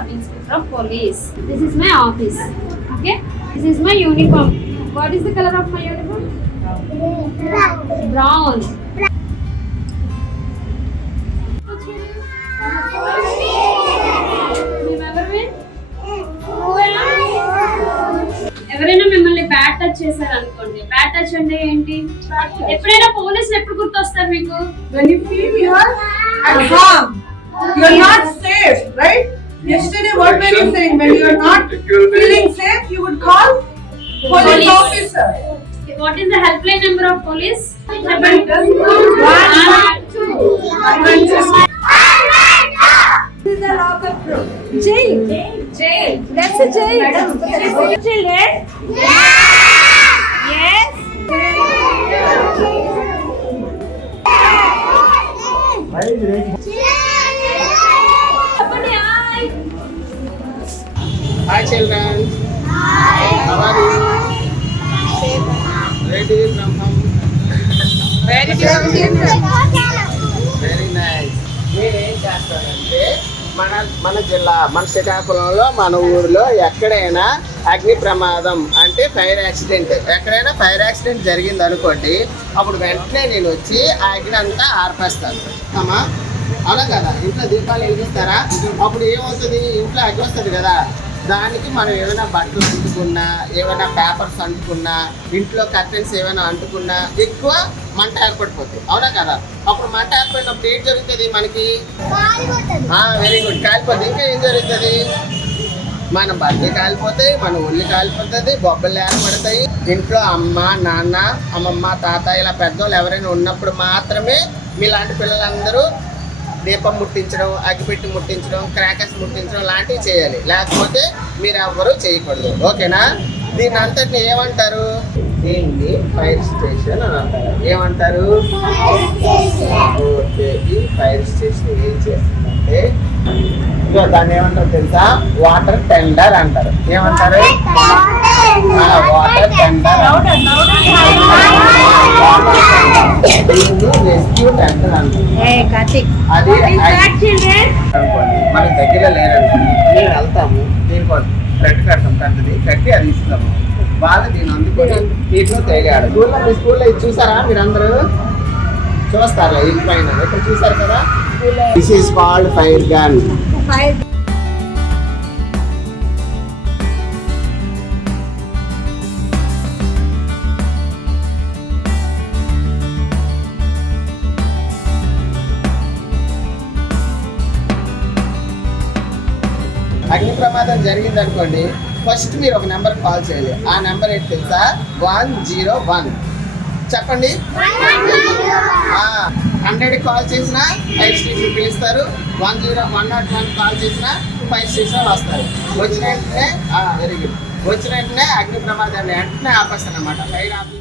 Sub-Inspector of Police. This is my office. Okay. This is my uniform. What is the color of my uniform? Brown. ఎవరైనా మిమ్మల్ని bad touch చేశారు అనుకోండి. Bad touch అంటే ఏంటి? ఎప్పుడైనా పోలీసులు ఎప్పుడు గుర్తొస్తారు మీకు? When you feel you are at harm, you are not safe, right? Yesterday, what were you saying? When you are not feeling safe, you would call police officer. What is the helpline number of police? 112. This is the locker room. Jail. Jail. That's a jail. Children? Yes. Somebody hi. Hi children. How are you? Where do you come from? Very good. Very nice. నేనేం చేస్తానంటే మన జిల్లా మన శ్రీకాకుళంలో మన ఊరిలో ఎక్కడైనా అగ్ని ప్రమాదం అంటే ఫైర్ యాక్సిడెంట్ ఎక్కడైనా ఫైర్ యాక్సిడెంట్ జరిగింది అనుకోండి, అప్పుడు వెంటనే నేను వచ్చి ఆ అగ్ని అంతా ఆర్పేస్తాను. అమ్మా అవునా కదా? ఇంట్లో దీపాలు వెలిగిస్తారా? అప్పుడు ఏమవుతుంది? ఇంట్లో అగ్ని వస్తుంది కదా, దానికి మనం ఏమైనా బట్టలు అంటుకున్నా, ఏమైనా పేపర్స్ అంటుకున్నా, ఇంట్లో కర్టెన్స్ ఏమైనా అంటుకున్నా ఎక్కువ మంట ఏర్పడిపోతుంది. అవునా కదా? అప్పుడు మంట ఏర్పడినప్పుడు ఏం జరుగుతుంది మనకి? వెరీ గుడ్, కాలిపోతుంది. ఇంకా ఏం జరుగుతుంది? మన బట్టలు కాలిపోతాయి, మన ఒళ్ళు కాలిపోతుంది, బొబ్బలు ఏర్పడతాయి. ఇంట్లో అమ్మ నాన్న అమ్మమ్మ తాత ఇలా పెద్దోళ్ళు ఎవరైనా ఉన్నప్పుడు మాత్రమే మీలాంటి పిల్లలందరూ దీపం ముట్టించడం, అగ్గిపెట్టి ముట్టించడం, క్రాకర్స్ ముట్టించడం లాంటివి చేయాలి. లేకపోతే మీరు ఎవ్వరూ చేయకూడదు. ఓకేనా? దీని అంతటిని ఏమంటారు? దీన్ని ఫైర్ స్టేషన్ అని అంటారు. ఏమంటారు? ఓకే, ఈ ఫైర్ స్టేషన్ ఏం చేస్తుందంటే దాన్ని ఏమంటారు తెలుసా? వాటర్ టెండర్ అంటారు. ఏమంటారు? Water tender. రెస్క్యూ టెండర్ అంటారు. అది మన దగ్గర లేరనుకోండి, మేము వెళ్తాము, దీనికోసం బ్లడ్ కడతాం, పెద్దది కట్టి అది ఇస్తాము. వాళ్ళు దీన్ని అందుకొని నీటిలో తేలియాడు. మీ స్కూల్లో ఇది చూసారా? మీరందరూ చూస్తారా? ఇది పైన ఇక్కడ చూసారు కదా? This is called fire gun. అగ్ని ప్రమాదం జరిగింది అనుకోండి, ఫస్ట్ మీరు ఒక నెంబర్ కాల్ చేయాలి. ఆ నెంబర్ ఏంటి తెలుసా? 101. చెప్పండి. 100 కాల్ చేసినా ఫైర్ స్టేషన్ పిలుస్తారు. 101 కాల్ చేసినా ఫైర్ స్టేషన్ వస్తారు. వచ్చిన వెంటనే వెరీ గుడ్, వచ్చిన వెంటనే అగ్ని ప్రమాదాన్ని వెంటనే ఆపేస్తారు అనమాట. ఫైర్ ఆపి